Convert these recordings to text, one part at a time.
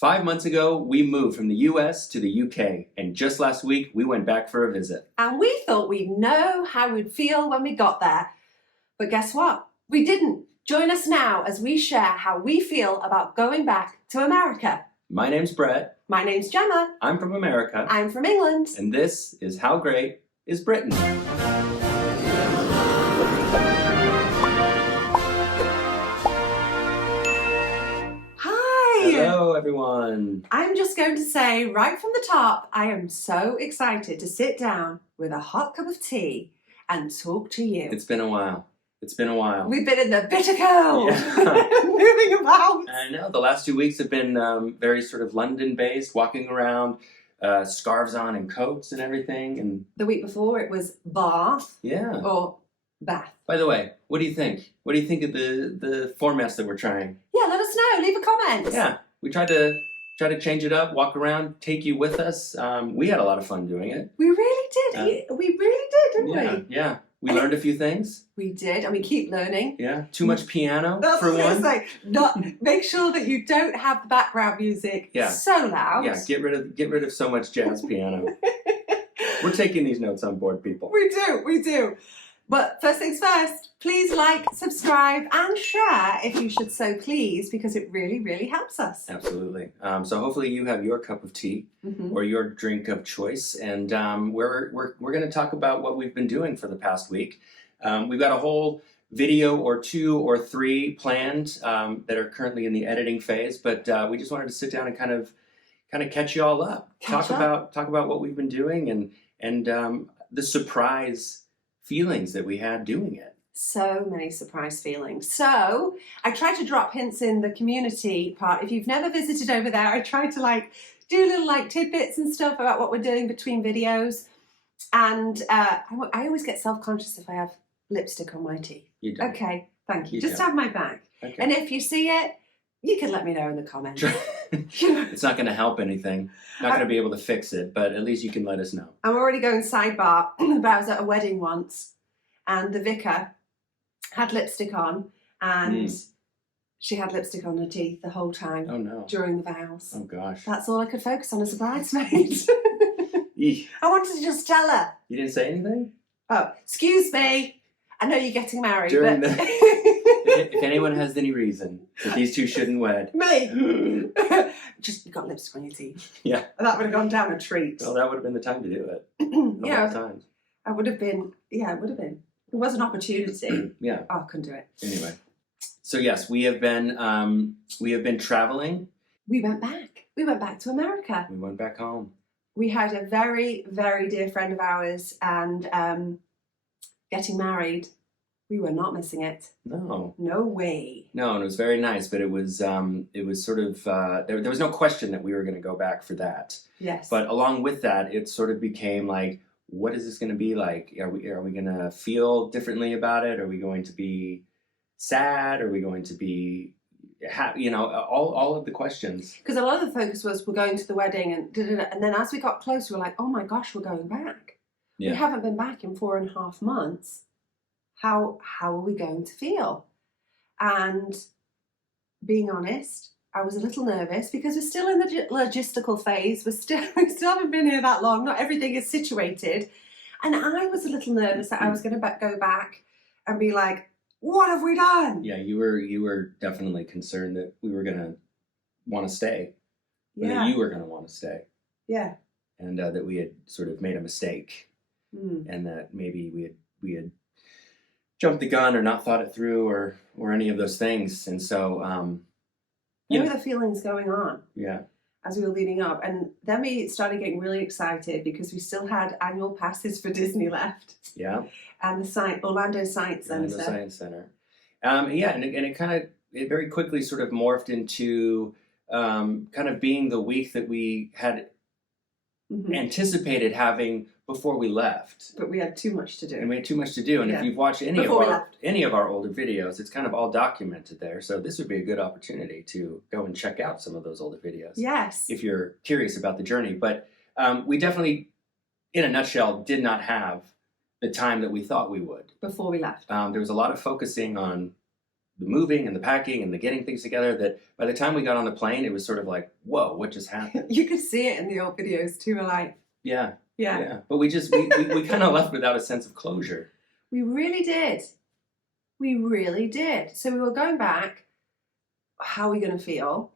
5 months ago, we moved from the US to the UK, and just last week, we went back for a visit. And we thought we'd know how we'd feel when we got there. But guess what? We didn't. Join us now as we share how we feel about going back to America. My name's Brett. My name's Gemma. I'm from America. I'm from England. And this is How Great is Britain? Hello, everyone. I'm just going to say right from the top, I am so excited to sit down with a hot cup of tea and talk to you. It's been a while. We've been in the bitter cold, Yeah. moving about. I know. The last 2 weeks have been very sort of London-based, walking around, scarves on and coats and everything. And the week before it was Bath. Yeah. Or Bath. By the way, what do you think? What do you think of the formats that we're trying? Yeah, let us know. Leave a comment. Yeah, we tried to change it up, walk around, take you with us. We had a lot of fun doing it. We really did. We really did, didn't we? Yeah. We learned a few things. We did, and we keep learning. Yeah, too much piano That's for what I was one. gonna say. Make sure that you don't have the background music so loud. Yeah, get rid of so much jazz piano. We're taking these notes on board, people. We do. But first things first, please like, subscribe, and share if you should so please, because it really, really helps us. Absolutely. So hopefully you have your cup of tea or your drink of choice, and we're going to talk about what we've been doing for the past week. We've got a whole video or 2 or 3 planned that are currently in the editing phase, but we just wanted to sit down and kind of catch you all up, talk about what we've been doing and the surprise feelings that we had doing it. So many surprise feelings. So I try to drop hints in the community part. If you've never visited over there, I try to do little tidbits and stuff about what we're doing between videos. And I always get self-conscious if I have lipstick on my teeth. You don't. Okay, thank you. You Just don't. have my back. Okay. And if you see it, you can let me know in the comments. It's not going to help anything. Not going to be able to fix it, but at least you can let us know. I'm already going sidebar, but I was at a wedding once, and the vicar had lipstick on, and she had lipstick on her teeth the whole time. Oh no. During the vows. Oh gosh. That's all I could focus on as a bridesmaid. Eek. I wanted to just tell her. You didn't say anything? Oh, excuse me. I know you're getting married, During but... if anyone has any reason that these two shouldn't wed. Me. Just you got lipstick on your teeth. Yeah. That would have gone down a treat. Well, that would have been the time to do it. Yeah. Times. I would have been. Yeah, it would have been. It was an opportunity. Yeah. Oh, I couldn't do it. Anyway. So yes, we have been traveling. We went back. We went back to America. We went back home. We had a very, very dear friend of ours, and getting married. We were not missing it. No. No way. No, and it was very nice, but it was sort of there was no question that we were going to go back for that. Yes. But along with that, it sort of became like, what is this going to be like? Are we going to feel differently about it? Are we going to be sad? Are we going to be happy? All of the questions. Because a lot of the focus was we're going to the wedding, and then as we got close, we were like, oh my gosh, we're going back. Yeah. We haven't been back in 4.5 months. How are we going to feel? And being honest, I was a little nervous because we're still in the logistical phase. We still haven't been here that long. Not everything is situated. And I was a little nervous that I was going to go back and be like, what have we done? Yeah, you were definitely concerned that we were going to want to stay. Or Yeah. that you were going to want to stay. Yeah. And that we had sort of made a mistake. And that maybe we had jumped the gun or not thought it through or any of those things. And so What were the feelings going on? Yeah. As we were leading up, and then we started getting really excited because we still had annual passes for Disney left. Yeah. And the Orlando Science Center. Orlando Science Center. Yeah, and it very quickly sort of morphed into kind of being the week that we had anticipated having before we left. But we had too much to do. And we had too much to do. And if you've watched any of our older videos, it's kind of all documented there. So this would be a good opportunity to go and check out some of those older videos. Yes. If you're curious about the journey. But we definitely, in a nutshell, did not have the time that we thought we would. Before we left. There was a lot of focusing on the moving and the packing and the getting things together that by the time we got on the plane, it was sort of like, whoa, what just happened? You could see it in the old videos too. We're like, Yeah. yeah. Yeah. But we kind of left without a sense of closure. We really did. We really did. So we were going back, how are we going to feel?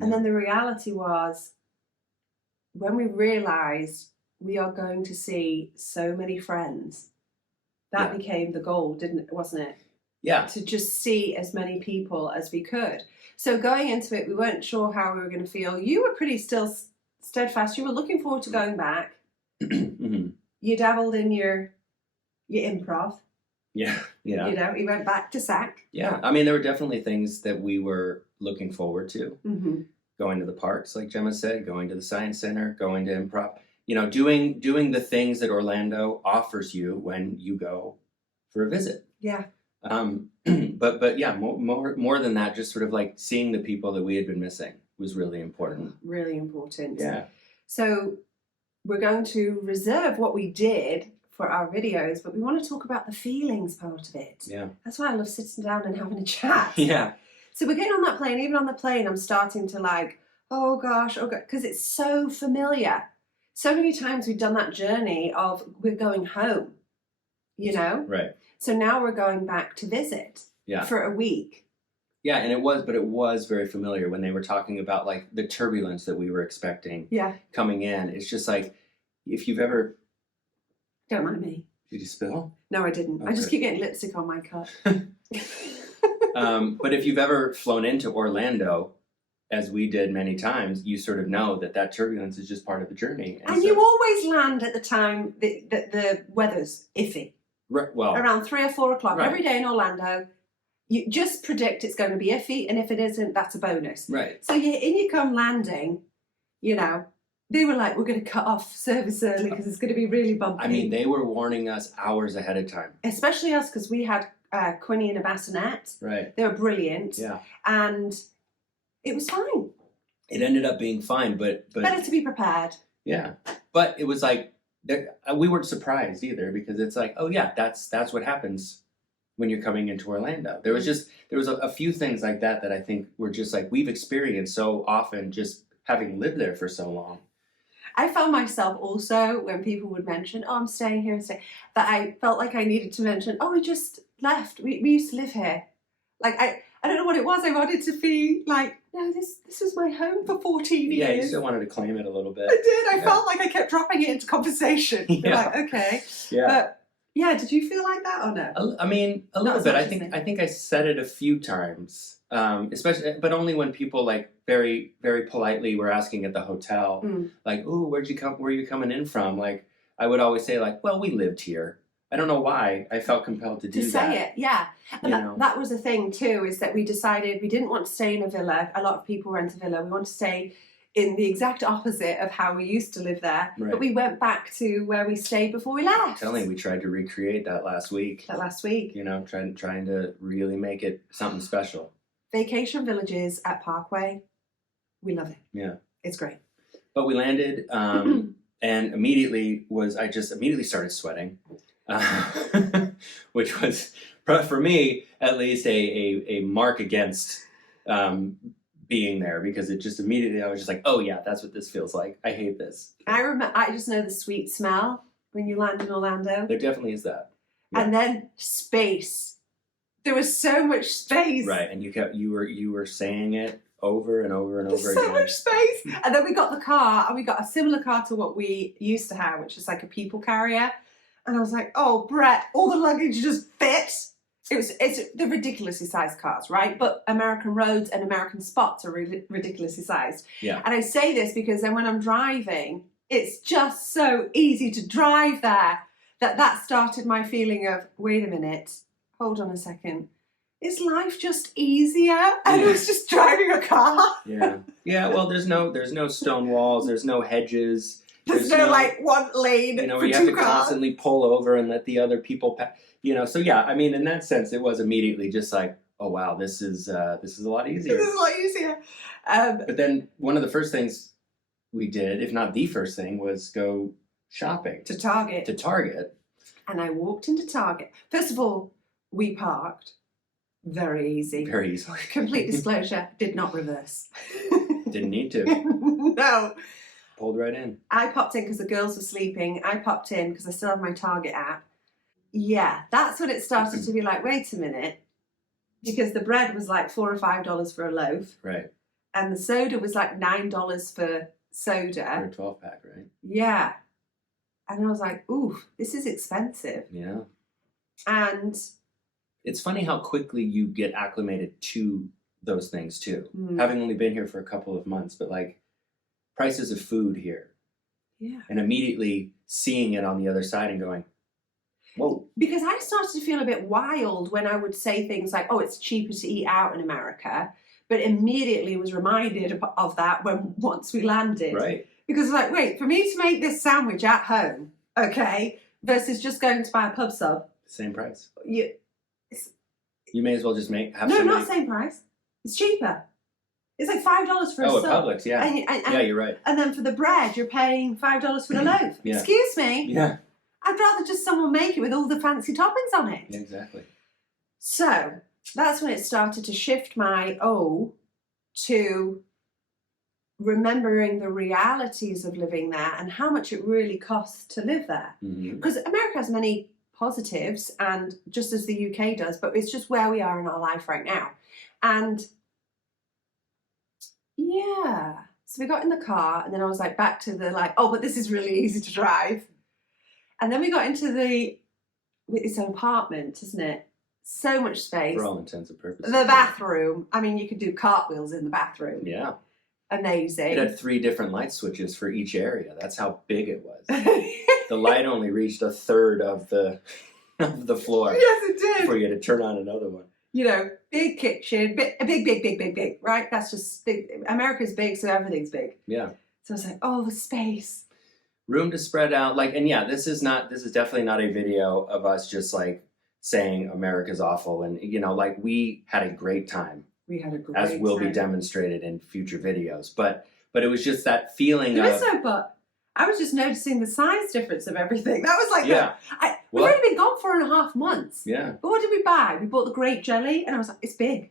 And then the reality was, when we realized we are going to see so many friends, that became the goal, wasn't it? Yeah. To just see as many people as we could. So going into it, we weren't sure how we were going to feel. You were pretty still steadfast. You were looking forward to going back. Mm-hmm. You dabbled in your improv. Yeah. Yeah. You know, you went back to SAC. Yeah. I mean, there were definitely things that we were looking forward to. Mm-hmm. Going to the parks, like Gemma said, going to the Science Center, going to improv. You know, doing the things that Orlando offers you when you go for a visit. Yeah. But yeah, more than that, just sort of like seeing the people that we had been missing was really important. Really important. Yeah. So we're going to reserve what we did for our videos, but we want to talk about the feelings part of it. Yeah. That's why I love sitting down and having a chat. Yeah. So we're getting on that plane. Even on the plane, I'm starting to like, oh gosh, because it's so familiar. So many times we've done that journey of we're going home, you know? Right. So now we're going back to visit for a week. Yeah, and it was very familiar when they were talking about like the turbulence that we were expecting coming in. It's just like, if you've ever... Don't mind me. Did you spill? No, I didn't. Okay. I just keep getting lipstick on my cup. But if you've ever flown into Orlando, as we did many times, you sort of know that turbulence is just part of the journey. And you always land at the time that the weather's iffy. Well, around 3 or 4 o'clock right. every day in Orlando. You just predict it's going to be iffy, and if it isn't, that's a bonus. Right. So you come landing, you know, they were like, we're going to cut off service early because it's going to be really bumpy. I mean, they were warning us hours ahead of time. Especially us, because we had Quinny and a bassinet. Right. They were brilliant. Yeah. And it was fine. It ended up being fine, but better to be prepared. Yeah. But it was like, we weren't surprised either, because it's like, oh yeah, that's what happens when you're coming into Orlando. There was a few things like that I think were just like we've experienced so often just having lived there for so long. I found myself also, when people would mention, oh, I'm staying here and staying, that I felt like I needed to mention, oh, we just left. We used to live here. Like, I don't know what it was. I wanted to be like, no, this was my home for 14 years. Yeah, you still wanted to claim it a little bit. I did. I felt like I kept dropping it into conversation. Yeah. Like, okay. Yeah. But yeah, did you feel like that or no? I mean, a little bit. I think I said it a few times, especially, but only when people like very, very politely were asking at the hotel, like, "Ooh, where are you coming in from?" Like, I would always say, like, "Well, we lived here." I don't know why I felt compelled to do that. To say it, yeah. And that was the thing too, is that we decided we didn't want to stay in a villa. A lot of people rent a villa. We want to stay in the exact opposite of how we used to live there. Right. But we went back to where we stayed before we left. I'm telling you, we tried to recreate that last week. You know, trying to really make it something special. Vacation villages at Parkway, we love it. Yeah. It's great. But we landed and immediately started sweating. Which was, for me, at least a mark against being there, because it just immediately, I was just like, oh yeah, that's what this feels like. I hate this. I just know the sweet smell when you land in Orlando. There definitely is that. Yeah. And then space. There was so much space. Right, and you were saying it over and over and over again. So much space. And then we got the car, and we got a similar car to what we used to have, which is like a people carrier. And I was like, oh, Brett, all the luggage just fits. It's the ridiculously sized cars, right? But American roads and American spots are ridiculously sized. Yeah. And I say this because then when I'm driving, it's just so easy to drive there that started my feeling of, wait a minute, hold on a second. Is life just easier? And it was just driving a car. Yeah. Yeah, well, there's no stone walls, there's no hedges. There's no like one lane. You know, for you have to cars. constantly pull over and let the other people pass. You know, so yeah, I mean, in that sense, it was immediately just like, oh wow, this is a lot easier. This is a lot easier. But then one of the first things we did, if not the first thing, was go shopping to Target. And I walked into Target. First of all, we parked Very easy. Very easily. Complete disclosure, did not reverse. Didn't need to. No. Pulled right in. I popped in because the girls were sleeping. I popped in because I still have my Target app. Yeah, that's when it started to be like, wait a minute. Because the bread was like $4 or $5 for a loaf. Right. And the soda was like $9 for soda. For a 12-pack, right? Yeah. And I was like, ooh, this is expensive. Yeah. And it's funny how quickly you get acclimated to those things too. Having only been here for a couple of months, but like prices of food here. Yeah. And immediately seeing it on the other side and going, whoa. Because I started to feel a bit wild when I would say things like, oh, it's cheaper to eat out in America. But immediately was reminded of that once we landed. Right. Because like, wait, for me to make this sandwich at home, okay, versus just going to buy a pub sub. Same price. You may as well just not same price. It's cheaper. It's like $5 for a sub. Oh, at Publix, yeah. Yeah, you're right. And then for the bread, you're paying $5 for the loaf. Yeah. Excuse me. Yeah. I'd rather just someone make it with all the fancy toppings on it. Yeah, exactly. So that's when it started to shift my O to remembering the realities of living there and how much it really costs to live there. Because America has many positives, and just as the UK does, but it's just where we are in our life right now. And yeah, so we got in the car, and then I was like back to the like, oh, but this is really easy to drive. And then we got into it's an apartment, isn't it? So much space. For all intents and purposes. The bathroom. I mean, you could do cartwheels in the bathroom. Yeah. Amazing. It had 3 different light switches for each area. That's how big it was. The light only reached a third of the floor. Yes, it did. Before you had to turn on another one. You know, big kitchen, big, right? That's just big. America's big, so everything's big. Yeah. So I was like, oh, the space. Room to spread out, like, and yeah, this is definitely not a video of us just like saying America's awful, and you know, like we had a great time. We had a great as will time. be demonstrated in future videos, but it was just that feeling there of. Is no but. I was just noticing the size difference of everything. That was like, yeah. We've only been gone 4.5 months. Yeah. But what did we buy? We bought the grape jelly, and I was like, it's big.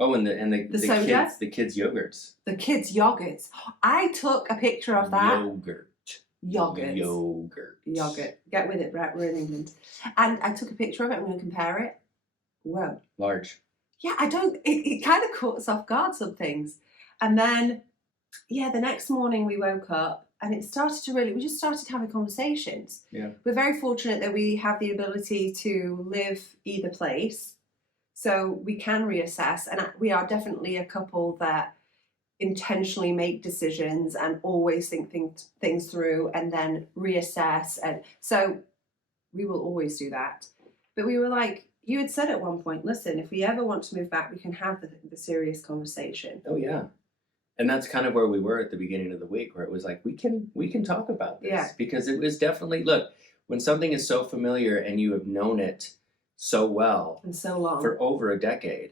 Oh, and the soda? kids yogurts. The kids yogurts. I took a picture of that. Yogurt. Get with it, Brett. We're in England. And I took a picture of it. I'm going to compare it. Whoa. Large. Yeah, it kind of caught us off guard, some things. And then, yeah, the next morning we woke up and it started to we just started having conversations. Yeah. We're very fortunate that we have the ability to live either place. So we can reassess. And we are definitely a couple that intentionally make decisions and always think things through and then reassess. And so we will always do that. But we were like, you had said at one point, listen, if we ever want to move back, we can have the serious conversation. Oh, yeah. And that's kind of where we were at the beginning of the week, where it was like, we can talk about this. Yeah. Because it was definitely, look, when something is so familiar and you have known it so well. And so long. For over a decade,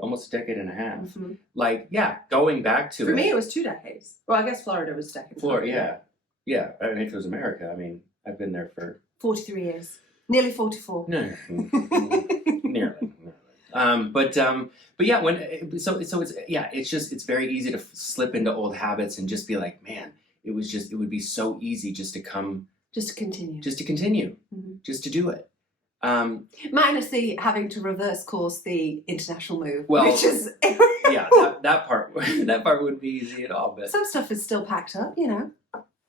almost a decade and a half. Mm-hmm. Like, yeah, going back to For me, it was 2 decades. Well, I guess Florida was decade. Florida, yeah. Yeah, I mean, if it was America, I mean, I've been there for... 43 years. Nearly 44. No, nearly. But yeah, it's very easy to slip into old habits and just be like, man, it would be so easy just to continue, mm-hmm. just to do it. Minus the having to reverse course the international move, well, which is yeah, that part wouldn't be easy at all. But some stuff is still packed up, you know.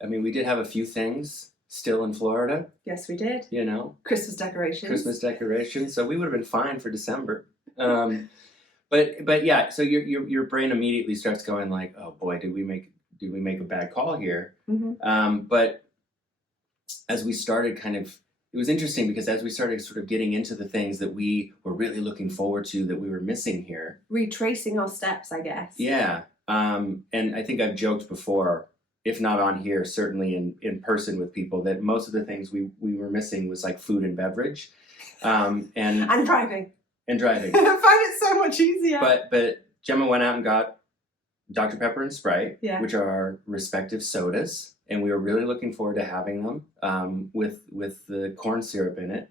I mean, we did have a few things still in Florida. Yes, we did. You know, Christmas decorations. So we would have been fine for December. But yeah, so your brain immediately starts going like, oh boy, did we make a bad call here? Mm-hmm. But as we started it was interesting because as we started sort of getting into the things that we were really looking forward to that we were missing here. Retracing our steps, I guess. Yeah. And I think I've joked before, if not on here, certainly in person with people, that most of the things we were missing was like food and beverage. And driving. And driving. I find it so much easier. But Gemma went out and got Dr. Pepper and Sprite, yeah. which are our respective sodas. And we were really looking forward to having them with the corn syrup in it.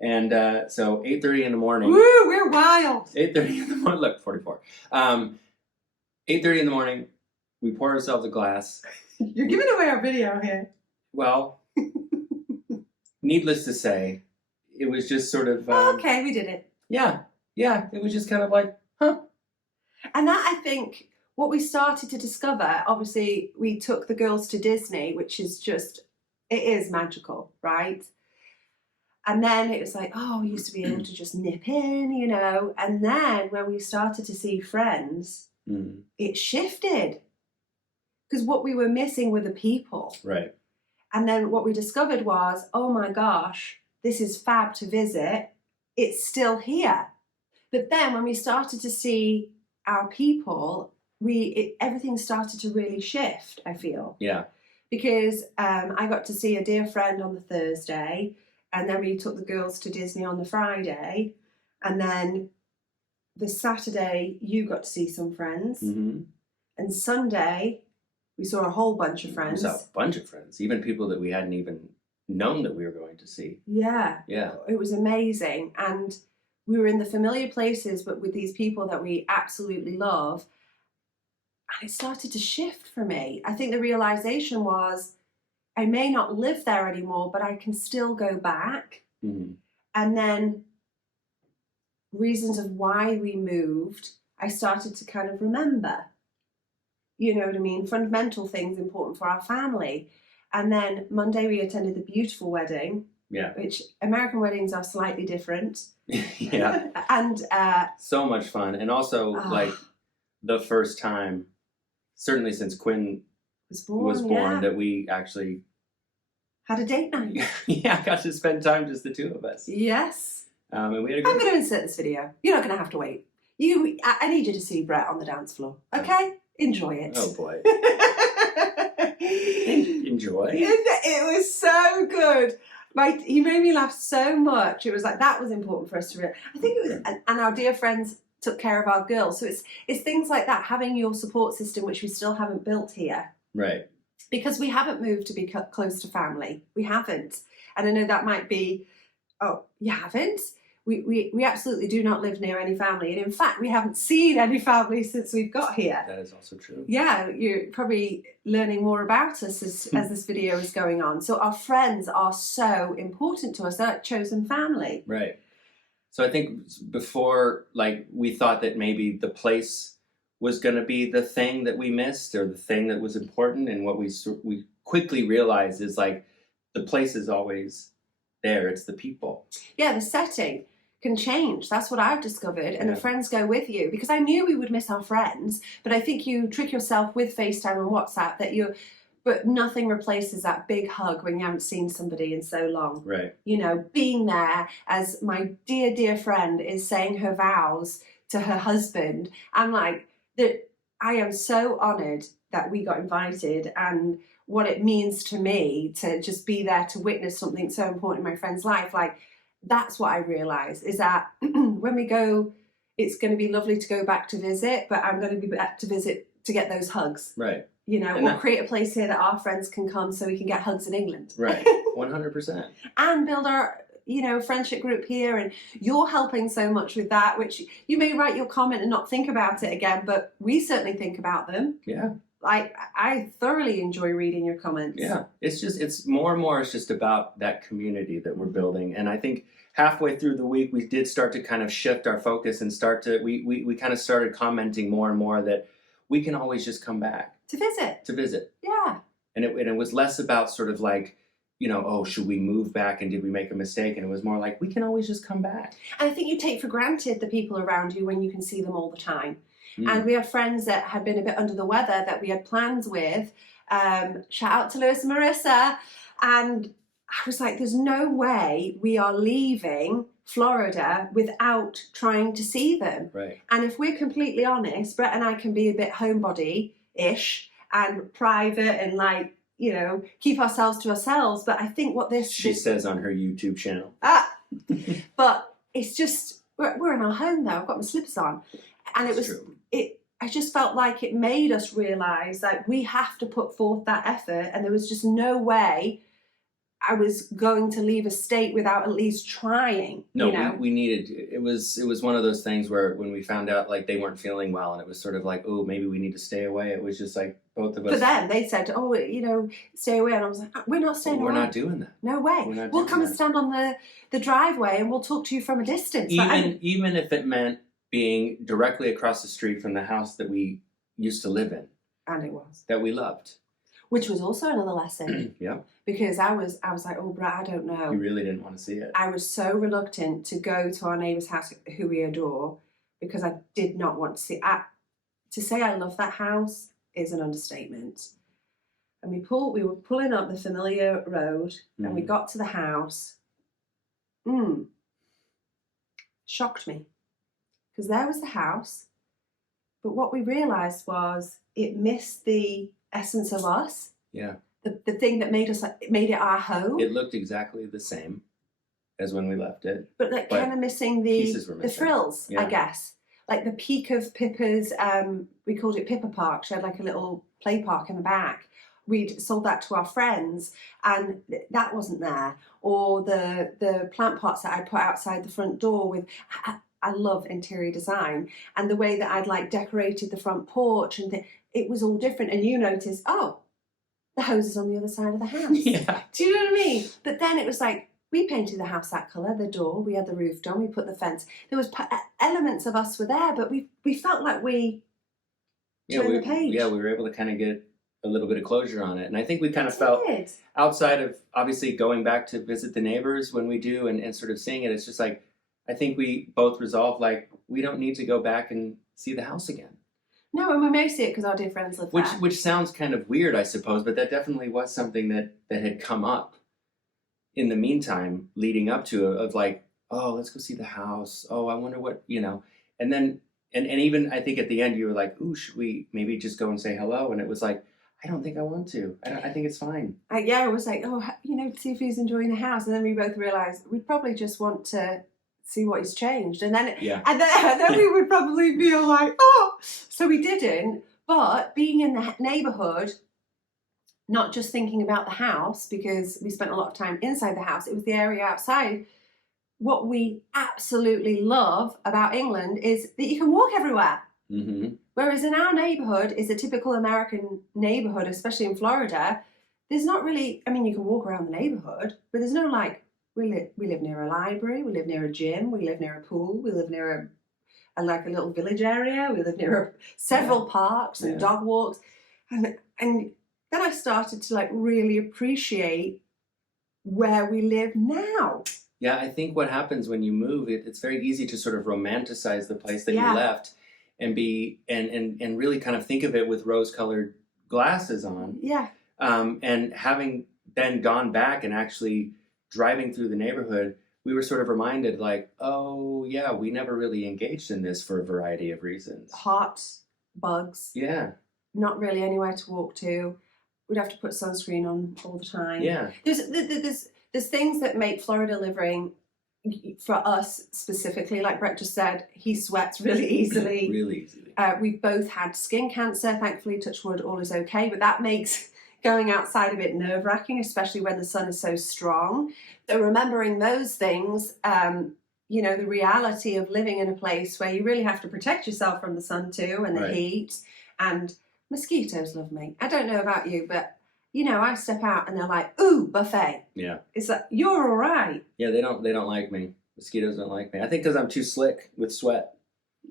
And so 8:30 in the morning. Woo, we're wild. 8:30 in the morning. Look, 44. 8:30 in the morning. We pour ourselves a glass. You're giving away our video here. Well, needless to say, it was just sort of. Okay, we did it. Yeah. It was just kind of like, huh. And that, I think, what we started to discover, obviously, we took the girls to Disney, which is just, it is magical, right? And then it was like, oh, we used to be able to just nip in, you know. And then when we started to see friends, it shifted. Because what we were missing were the people. Right. And then what we discovered was, oh my gosh, this is fab to visit. It's still here. But then when we started to see our people, everything started to really shift, I feel. Yeah. Because I got to see a dear friend on the Thursday, and then we took the girls to Disney on the Friday, and then the Saturday you got to see some friends, and Sunday we saw a whole bunch of friends. We saw a bunch of friends, even people that we hadn't even known that we were going to see. Yeah. Yeah. It was amazing. And we were in the familiar places, but with these people that we absolutely love. And it started to shift for me. I think the realization was, I may not live there anymore, but I can still go back. And then reasons of why we moved, I started to kind of remember. You know what I mean? Fundamental things important for our family. And then Monday we attended the beautiful wedding. Yeah. Which American weddings are slightly different. Yeah. And so much fun. And also like the first time, certainly since Quinn was born, that we actually had a date night. Yeah, got to spend time just the two of us. Yes. And we had a I'm going to insert this video. You're not going to have to wait. I need you to see Brett on the dance floor. Okay? Enjoy it. Oh boy. Enjoy. It was so good. He made me laugh so much. It was like, that was important for us to realize. I think it was, and our dear friends took care of our girls. So it's things like that, having your support system, which we still haven't built here. Right. Because we haven't moved to be close to family. We haven't. And I know that might be, oh, you haven't? We absolutely do not live near any family. And in fact, we haven't seen any family since we've got here. That is also true. Yeah, you're probably learning more about us as this video is going on. So our friends are so important to us. They're like chosen family. Right. So I think before, like, we thought that maybe the place was going to be the thing that we missed or the thing that was important. And what we quickly realized is, like, the place is always there. It's the people. Yeah, the setting can change. That's what I've discovered. And the friends go with you, because I knew we would miss our friends, but I think you trick yourself with FaceTime and WhatsApp but nothing replaces that big hug when you haven't seen somebody in so long. Right. You know, being there as my dear, dear friend is saying her vows to her husband. I'm like, I am so honored that we got invited, and what it means to me to just be there to witness something so important in my friend's life. Like, that's what I realize is that when we go, it's going to be lovely to go back to visit, but I'm going to be back to visit to get those hugs. Right. You know, or create a place here that our friends can come so we can get hugs in England. Right. 100%. And build our, friendship group here. And you're helping so much with that, which you may write your comment and not think about it again, but we certainly think about them. Yeah. I thoroughly enjoy reading your comments. Yeah. It's more and more, it's just about that community that we're building. And I think halfway through the week, we did start to kind of shift our focus and we kind of started commenting more and more that we can always just come back. To visit. Yeah. And it was less about sort of like, oh, should we move back and did we make a mistake? And it was more like, we can always just come back. And I think you take for granted the people around you when you can see them all the time. And we had friends that had been a bit under the weather that we had plans with. Shout out to Lewis and Marissa. And I was like, there's no way we are leaving Florida without trying to see them. Right. And if we're completely honest, Brett and I can be a bit homebody-ish and private and keep ourselves to ourselves. But I think what she says on her YouTube channel. But it's just, we're in our home though. I've got my slippers on. And I just felt like it made us realize that we have to put forth that effort, and there was just no way I was going to leave a state without at least trying. No, you know? we needed, it was one of those things where when we found out like they weren't feeling well and it was sort of like, oh, maybe we need to stay away. It was just like both of us. For them, they said, oh, you know, stay away. And I was like, we're not staying away. We're not doing that. No way. We'll come and stand on the driveway and we'll talk to you from a distance. Even if it meant being directly across the street from the house that we used to live in. And it was. That we loved. Which was also another lesson. Yeah. Because I was like, oh, Brad, I don't know. You really didn't want to see it. I was so reluctant to go to our neighbour's house, who we adore, because I did not want to see. To say I love that house is an understatement. And we were pulling up the familiar road, and we got to the house. Shocked me, because there was the house, but what we realised was it missed the essence of us. Yeah. The thing that made it our home. It looked exactly the same as when we left it. But like kind of missing the frills, yeah. I guess. Like the peak of Pippa's, we called it Pippa Park. She had like a little play park in the back. We'd sold that to our friends and that wasn't there. Or the plant pots that I'd put outside the front door with, I love interior design. And the way that I'd like decorated the front porch and it was all different. And you noticed, oh, the hose is on the other side of the house. Yeah. Do you know what I mean? But then it was like, we painted the house that colour, the door, we had the roof done, we put the fence. There was elements of us were there, but we felt like we turned the page. Yeah, we were able to kind of get a little bit of closure on it. And I think we kind of felt, outside of obviously going back to visit the neighbors when we do and sort of seeing it, it's just like, I think we both resolved like, we don't need to go back and see the house again. No, and we may see it because our dear friends live there. Which sounds kind of weird, I suppose, but that definitely was something that had come up in the meantime, leading up to it, of like, oh, let's go see the house. Oh, I wonder what, you know. And then, and even I think at the end you were like, ooh, should we maybe just go and say hello? And it was like, I don't think I want to. I think it's fine. I was like, oh, you know, see if he's enjoying the house. And then we both realised we'd probably just want to see what has changed. And then, and then we would probably feel like, oh, so we didn't. But being in the neighbourhood, not just thinking about the house, because we spent a lot of time inside the house, it was the area outside. What we absolutely love about England is that you can walk everywhere. Mm-hmm. Whereas in our neighbourhood is a typical American neighbourhood, especially in Florida, there's not really, I mean, you can walk around the neighbourhood, but there's no like, we live near a library, we live near a gym, we live near a pool, we live near a little village area, we live near several parks and dog walks. And then I started to like really appreciate where we live now. Yeah, I think what happens when you move, it's very easy to sort of romanticize the place that you left and and really kind of think of it with rose-colored glasses on. Yeah. And having then gone back and actually driving through the neighborhood, we were sort of reminded like, oh yeah, we never really engaged in this for a variety of reasons. Hot, bugs. Yeah. Not really anywhere to walk to. We'd have to put sunscreen on all the time. Yeah. There's things that make Florida living, for us specifically, like Brett just said, he sweats really easily. Really easily. We've both had skin cancer. Thankfully, touch wood, all is okay. But that makes going outside a bit nerve-wracking, especially when the sun is so strong. So remembering those things, you know, the reality of living in a place where you really have to protect yourself from the sun too, and the heat, and mosquitoes love me. I don't know about you, but you know, I step out and they're like, ooh, buffet. Yeah. It's like, you're all right. Yeah, they don't like me. Mosquitoes don't like me. I think because I'm too slick with sweat.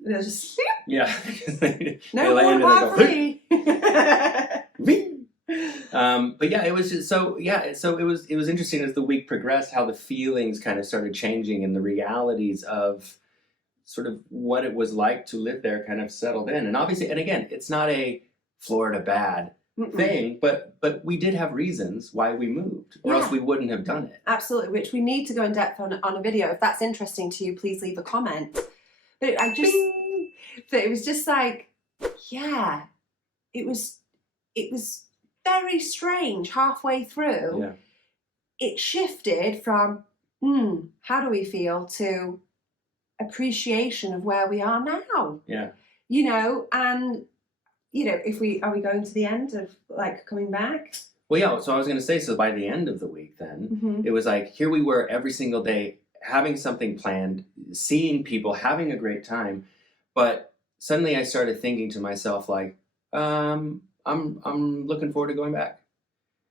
They're just, yeah. No more wild free. But yeah, it was just so it was interesting as the week progressed how the feelings kind of started changing and the realities of sort of what it was like to live there kind of settled in. And obviously, and again, it's not a Florida bad thing, but we did have reasons why we moved, or else we wouldn't have done it. Absolutely, which we need to go in depth on a video. If that's interesting to you, please leave a comment. But it was just like, yeah, it was very strange halfway through. Yeah. It shifted from how do we feel to appreciation of where we are now. Yeah. You know, and you know, are we going to the end of like coming back? Well, yeah, so I was going to say, so by the end of the week then, it was like, here we were every single day having something planned, seeing people, having a great time. But suddenly I started thinking to myself, like, I'm looking forward to going back,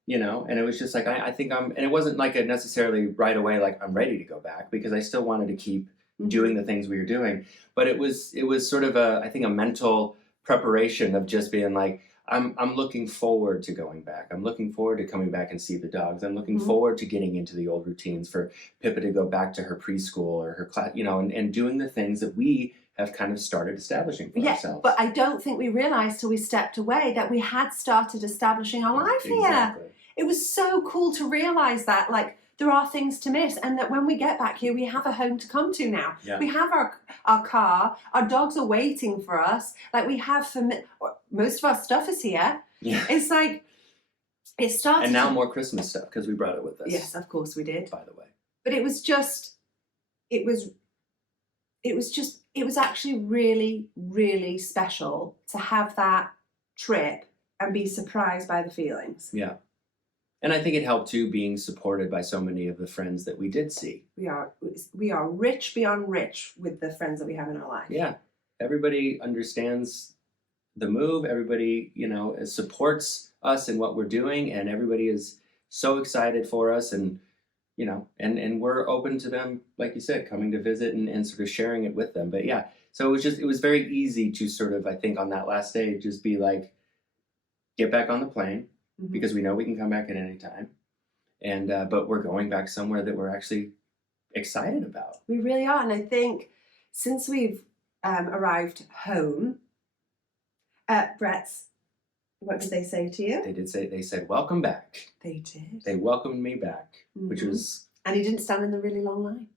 and it was just like, I think and it wasn't like a necessarily right away, like I'm ready to go back because I still wanted to keep doing the things we were doing. But it was sort of I think a mental preparation of just being like, I'm looking forward to going back. I'm looking forward to coming back and see the dogs. I'm looking forward to getting into the old routines for Pippa to go back to her preschool or her class, and doing the things that we have kind of started establishing for ourselves. But I don't think we realized till we stepped away that we had started establishing our life here. It was so cool to realize that, like, there are things to miss, and that when we get back here, we have a home to come to now. Yeah. We have our car, our dogs are waiting for us. Like, we have most of our stuff is here. Yeah. It's like, it started. And now more Christmas stuff because we brought it with us. Yes, of course we did. By the way. But it was actually really, really special to have that trip and be surprised by the feelings. Yeah. And I think it helped too, being supported by so many of the friends that we did see. We are rich beyond rich with the friends that we have in our life. Yeah. Everybody understands the move. Everybody, supports us in what we're doing, and everybody is so excited for us, and and we're open to them, like you said, coming to visit and sort of sharing it with them. But yeah, so it was very easy to sort of, I think, on that last day, just be like, get back on the plane, because we know we can come back at any time. And but we're going back somewhere that we're actually excited about. We really are. And I think since we've arrived home, Brett's, what did they say to you? They said, welcome back. They did. They welcomed me back, which was... And he didn't stand in the really long line.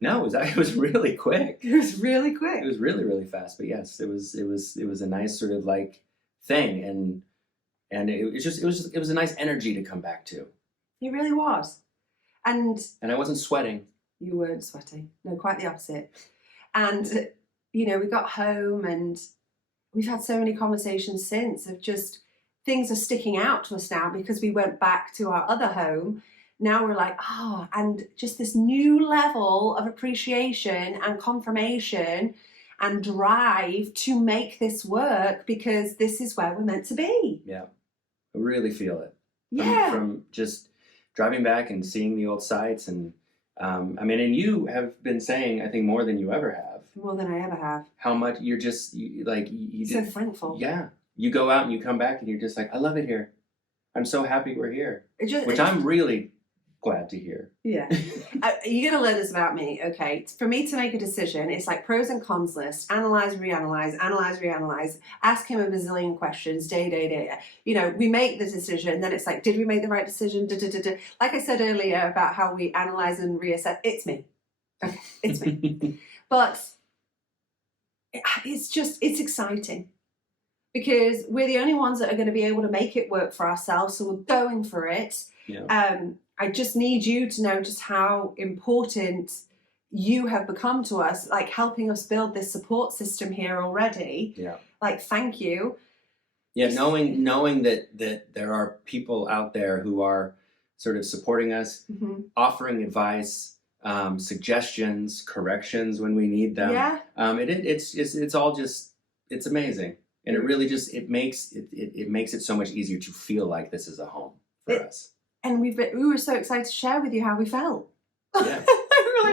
No, it was really quick. It was really quick. It was really, really fast. But yes, it was a nice sort of like thing, and it was a nice energy to come back to. It really was. And I wasn't sweating. You weren't sweating. No, quite the opposite. And we got home, and we've had so many conversations since of just things are sticking out to us now because we went back to our other home. Now we're like, and just this new level of appreciation and confirmation and drive to make this work, because this is where we're meant to be. Yeah, I really feel it. Yeah. From just driving back and seeing the old sites, and and you have been saying, I think, more than you ever have. More than I ever have. How much you're just so thankful. Yeah, you go out and you come back and you're just like, I love it here. I'm so happy we're here. Which I'm really glad to hear. Yeah. You're going to learn this about me, okay? For me to make a decision, it's like pros and cons list, analyze, reanalyze, ask him a bazillion questions, day. We make the decision, then it's like, did we make the right decision? Like I said earlier about how we analyze and reassess, it's me. Okay, it's me. But it's exciting, because we're the only ones that are going to be able to make it work for ourselves, so we're going for it. Yeah. I just need you to know just how important you have become to us, like helping us build this support system here already. Yeah. Like, thank you. Yeah, knowing that there are people out there who are sort of supporting us, offering advice, suggestions, corrections when we need them. Yeah. It's all just, it's amazing. And it really just, it makes it so much easier to feel like this is a home for us. And we were so excited to share with you how we felt. Yeah.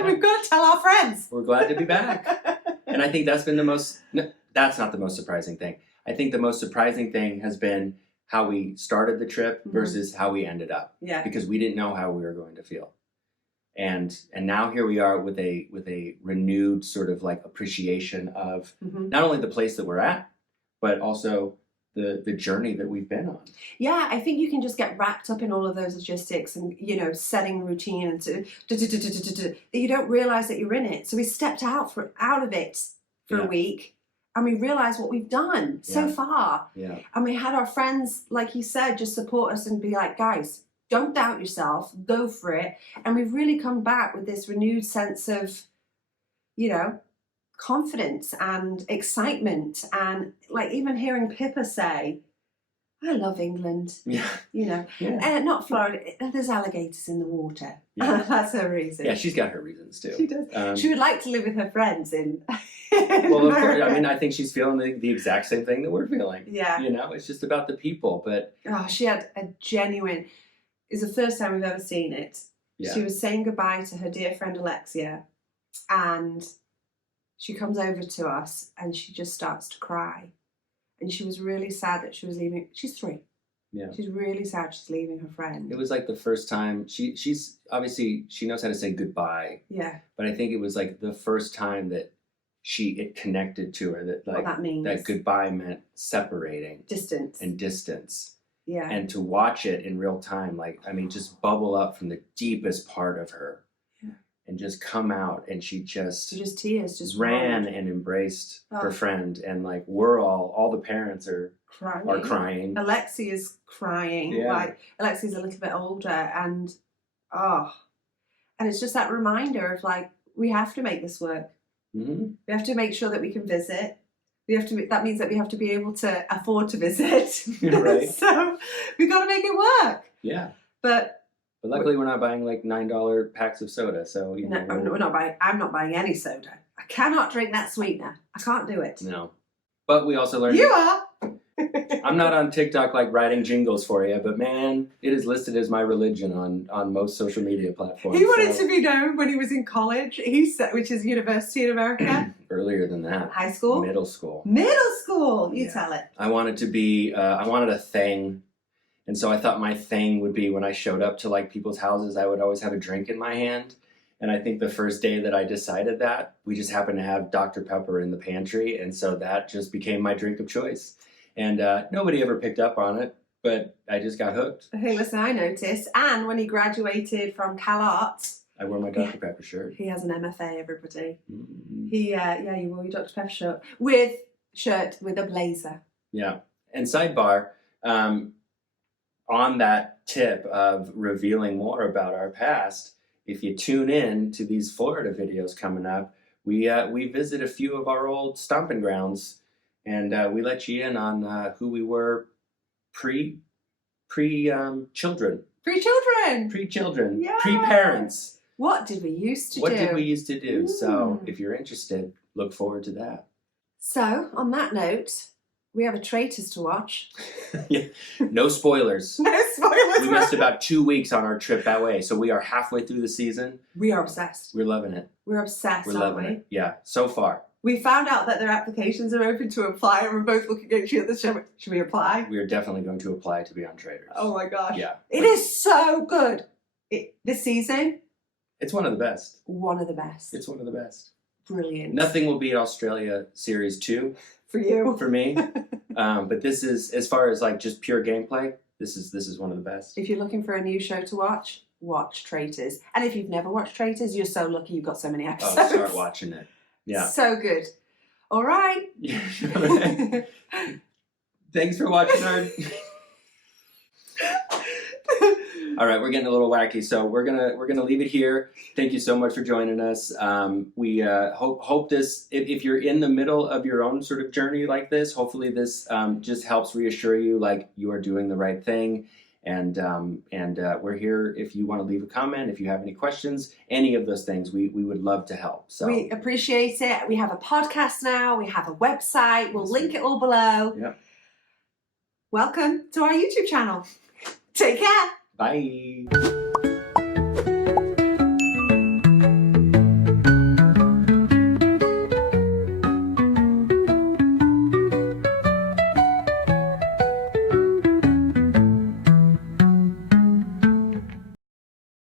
We've got to tell our friends. We're glad to be back. And I think that's been that's not the most surprising thing. I think the most surprising thing has been how we started the trip versus how we ended up. Yeah. Because we didn't know how we were going to feel. And now here we are with a renewed sort of like appreciation of not only the place that we're at, but also the journey that we've been on. Yeah, I think you can just get wrapped up in all of those logistics and, setting routine and that you don't realize that you're in it. So we stepped out of it for a week, and we realized what we've done so far. Yeah. And we had our friends, like you said, just support us and be like, guys, don't doubt yourself, go for it. And we've really come back with this renewed sense of, confidence and excitement, and like even hearing Pippa say, I love England. Yeah. You know, not Florida. There's alligators in the water. Yeah. That's her reason. Yeah, she's got her reasons too. She does. She would like to live with her friends in. Well, of course. I mean, I think she's feeling the exact same thing that we're feeling. Yeah. You know, it's just about the people. But she had a genuine. It's the first time we've ever seen it. yeah. She was saying goodbye to her dear friend Alexia, and she comes over to us and she just starts to cry. And she was really sad that she was leaving. She's 3. Yeah. She's really sad she's leaving her friend. It was like the first time she's obviously she knows how to say goodbye. Yeah. But I think it was like the first time that it connected to her that like what that means. that goodbye meant separating. Distance. And distance. Yeah. And to watch it in real time, like I mean, just bubble up from the deepest part of her. And just come out, and she just tears, just ran and embraced her friend, and like we're all the parents are crying. Alexi is crying. Yeah. Like Alexi's a little bit older, and it's just that reminder of like we have to make this work. Mm-hmm. We have to make sure that we can visit. That means that we have to be able to afford to visit. Right. So we've got to make it work. Yeah. But luckily, we're not buying like $9 packs of soda. So you know, we're not buying. I'm not buying any soda. I cannot drink that sweetener. I can't do it. No. But we also learned. You are. I'm not on TikTok like writing jingles for you, but man, it is listed as my religion on most social media platforms. He wanted to be known when he was in college. Which is university in America. Earlier than that. High school. Middle school. Middle school. You tell it. I wanted to be. I wanted a thing. And so I thought my thing would be when I showed up to like people's houses, I would always have a drink in my hand. And I think the first day that I decided that, we just happened to have Dr. Pepper in the pantry. And so that just became my drink of choice. And nobody ever picked up on it, but I just got hooked. Hey, listen, I noticed. And when he graduated from Cal Arts, I wore my Dr. Pepper shirt. He has an MFA, everybody. Mm-hmm. You wore your Dr. Pepper shirt with a blazer. Yeah. And sidebar, on that tip of revealing more about our past, if you tune in to these Florida videos coming up, we visit a few of our old stomping grounds, and we let you in on who we were pre-children. Pre-children. Yeah. Pre-parents. What did we used to do? What did we used to do? So if you're interested, look forward to that. So on that note, we have a Traitors to watch. Yeah. No spoilers. No spoilers. We missed about 2 weeks on our trip that way, so we are halfway through the season. We are obsessed. We're loving it. We're obsessed, We're loving it. Yeah, so far. We found out that their applications are open to apply, and we're both looking at each other. Should we apply? We are definitely going to apply to be on Traitors. Oh my gosh. Yeah. It is so good. This season. It's one of the best. One of the best. It's one of the best. Brilliant. Nothing will beat Australia Series 2. For you. For me. But this is, as far as like just pure gameplay, this is one of the best. If you're looking for a new show to watch Traitors. And if you've never watched Traitors, you're so lucky you've got so many episodes. Oh, start watching it. Yeah. So good. All right. Thanks for watching our... All right, we're getting a little wacky, so we're gonna leave it here. Thank you so much for joining us. We hope this, if you're in the middle of your own sort of journey like this, hopefully this just helps reassure you like you are doing the right thing. And we're here if you want to leave a comment, if you have any questions, any of those things, we would love to help. So we appreciate it. We have a podcast now. We have a website. We'll link it all below. Yep. Welcome to our YouTube channel. Take care. Bye.